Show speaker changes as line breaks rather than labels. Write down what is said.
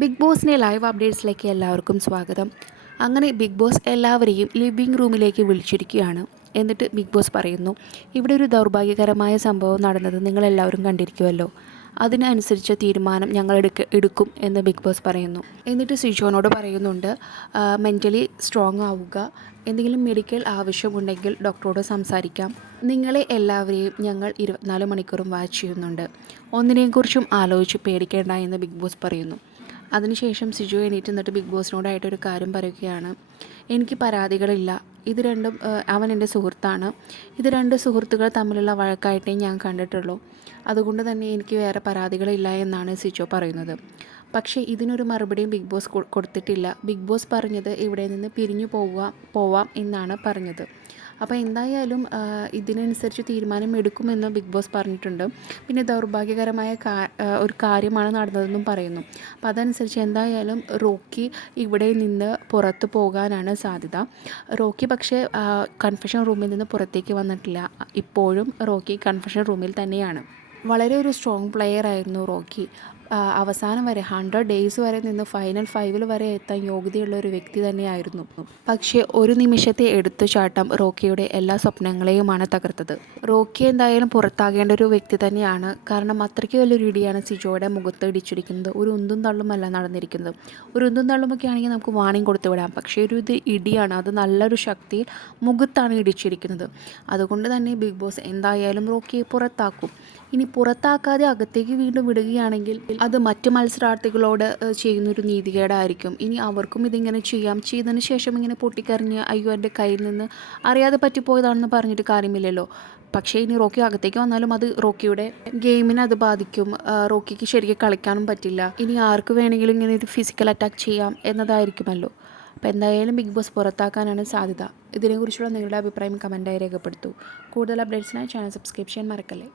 Big ബോസിന്റെ live അപ്ഡേറ്റ്സിലേക്ക് എല്ലാവർക്കും സ്വാഗതം. അങ്ങനെ ബിഗ് ബോസ് എല്ലാവരെയും ലിവിംഗ് റൂമിലേക്ക് വിളിച്ചിരിക്കുകയാണ്. എന്നിട്ട് ബിഗ് ബോസ് പറയുന്നു ഇവിടെ ഒരു ദൗർഭാഗ്യകരമായ സംഭവം നടന്നത് നിങ്ങളെല്ലാവരും കണ്ടിരിക്കുമല്ലോ അതിനനുസരിച്ച തീരുമാനം ഞങ്ങൾ എടുക്ക എടുക്കും എന്ന് ബിഗ് ബോസ് പറയുന്നു. എന്നിട്ട് സിജോനോട് പറയുന്നുണ്ട് മെന്റലി സ്ട്രോങ് ആവുക. എന്തെങ്കിലും മെഡിക്കൽ ആവശ്യമുണ്ടെങ്കിൽ ഡോക്ടറോട് സംസാരിക്കാം. നിങ്ങളെ എല്ലാവരെയും ഞങ്ങൾ ഇരുപത്തിനാല് മണിക്കൂറും വാച്ച് ചെയ്യുന്നുണ്ട്. ഒന്നിനെക്കുറിച്ചും ആലോചിച്ച് പേടിക്കേണ്ട എന്ന് ബിഗ് ബോസ് പറയുന്നു. അതിനുശേഷം സിജു എണീറ്റ് നിന്നിട്ട് ബിഗ് ബോസിനോടായിട്ടൊരു കാര്യം പറയുകയാണ്. എനിക്ക് പരാതികളില്ല. ഇത് രണ്ടും അവൻ എന്റെ സുഹൃത്താണ്. ഇത് രണ്ട് സുഹൃത്തുക്കൾ തമ്മിലുള്ള വഴക്കായിട്ടേ ഞാൻ കണ്ടിട്ടുള്ളൂ. അതുകൊണ്ട് തന്നെ എനിക്ക് വേറെ പരാതികളില്ല എന്നാണ് സിജോ പറയുന്നത്. പക്ഷേ ഇതിനൊരു മറുപടിയും ബിഗ് ബോസ് കൊടുത്തിട്ടില്ല. ബിഗ് ബോസ് പറഞ്ഞത് ഇവിടെ നിന്ന് പിരിഞ്ഞു പോവാം പോവാം എന്നാണ് പറഞ്ഞത്. അപ്പോൾ എന്തായാലും ഇതിനനുസരിച്ച് തീരുമാനം എടുക്കുമെന്ന് ബിഗ് ബോസ് പറഞ്ഞിട്ടുണ്ട്. പിന്നെ ദൗർഭാഗ്യകരമായ ഒരു കാര്യമാണ് നടന്നതെന്നും പറയുന്നു. അപ്പോൾ അതനുസരിച്ച് എന്തായാലും റോക്കി ഇവിടെ നിന്ന് പുറത്തു പോകാനാണ് സാധ്യത. റോക്കി പക്ഷേ കൺഫെഷൻ റൂമിൽ നിന്ന് പുറത്തേക്ക് വന്നിട്ടില്ല. ഇപ്പോഴും റോക്കി കൺഫെഷൻ റൂമിൽ തന്നെയാണ്. വളരെ ഒരു സ്ട്രോങ് പ്ലെയർ ആയിരുന്നു റോക്കി. അവസാനം വരെ ഹൺഡ്രഡ് ഡേയ്സ് വരെ നിന്ന് ഫൈനൽ ഫൈവിൽ വരെ എത്താൻ യോഗ്യതയുള്ള ഒരു വ്യക്തി തന്നെയായിരുന്നു. പക്ഷേ ഒരു നിമിഷത്തെ എടുത്തുചാട്ടം റോക്കിയുടെ എല്ലാ സ്വപ്നങ്ങളെയുമാണ് തകർത്തത്. റോക്കി എന്തായാലും പുറത്താകേണ്ട ഒരു വ്യക്തി തന്നെയാണ്. കാരണം അത്രയ്ക്ക് വലിയൊരു ഇടിയാണ് സിജോയുടെ മുഖത്ത് ഇടിച്ചിരിക്കുന്നത്. ഒരു ഉന്തും തള്ളുമല്ല നടന്നിരിക്കുന്നത്. ഒരു ഉന്തും തള്ളുമൊക്കെ ആണെങ്കിൽ നമുക്ക് വാണിംഗ് കൊടുത്തു വിടാം. പക്ഷേ ഒരു ഇത് ഇടിയാണ്. അത് നല്ലൊരു ശക്തിയിൽ മുഖത്താണ് ഇടിച്ചിരിക്കുന്നത്. അതുകൊണ്ട് തന്നെ ബിഗ് ബോസ് എന്തായാലും റോക്കിയെ പുറത്താക്കും. ഇനി പുറത്താക്കാതെ അകത്തേക്ക് വീണ്ടും വിടുകയാണെങ്കിൽ അത് മറ്റു മത്സരാർത്ഥികളോട് ചെയ്യുന്നൊരു നീതികേടായിരിക്കും. ഇനി അവർക്കും ഇതിങ്ങനെ ചെയ്യാം. ചെയ്തതിന് ശേഷം ഇങ്ങനെ പൊട്ടിക്കറിഞ്ഞ് അയ്യോ എന്റെ കയ്യിൽ നിന്ന് അറിയാതെ പറ്റിപ്പോയതാണെന്ന് പറഞ്ഞിട്ട് കാര്യമില്ലല്ലോ. പക്ഷേ ഇനി റോക്കി അകത്തേക്ക് വന്നാലും അത് റോക്കിയുടെ ഗെയിമിനെ അത് ബാധിക്കും. റോക്കിക്ക് ശരിക്കും കളിക്കാനും പറ്റില്ല. ഇനി ആർക്ക് വേണമെങ്കിലും ഇങ്ങനെ ഒരു ഫിസിക്കൽ അറ്റാക്ക് ചെയ്യാം എന്നതായിരിക്കുമല്ലോ. അപ്പോൾ എന്തായാലും ബിഗ് ബോസ് പുറത്താക്കാനാണ് സാധ്യത. ഇതിനെക്കുറിച്ചുള്ള നിങ്ങളുടെ അഭിപ്രായം കമന്റായി രേഖപ്പെടുത്തൂ. കൂടുതൽ അപ്ഡേറ്റ്സിനായി ചാനൽ സബ്സ്ക്രൈബ് ചെയ്യാൻ മറക്കല്ലേ?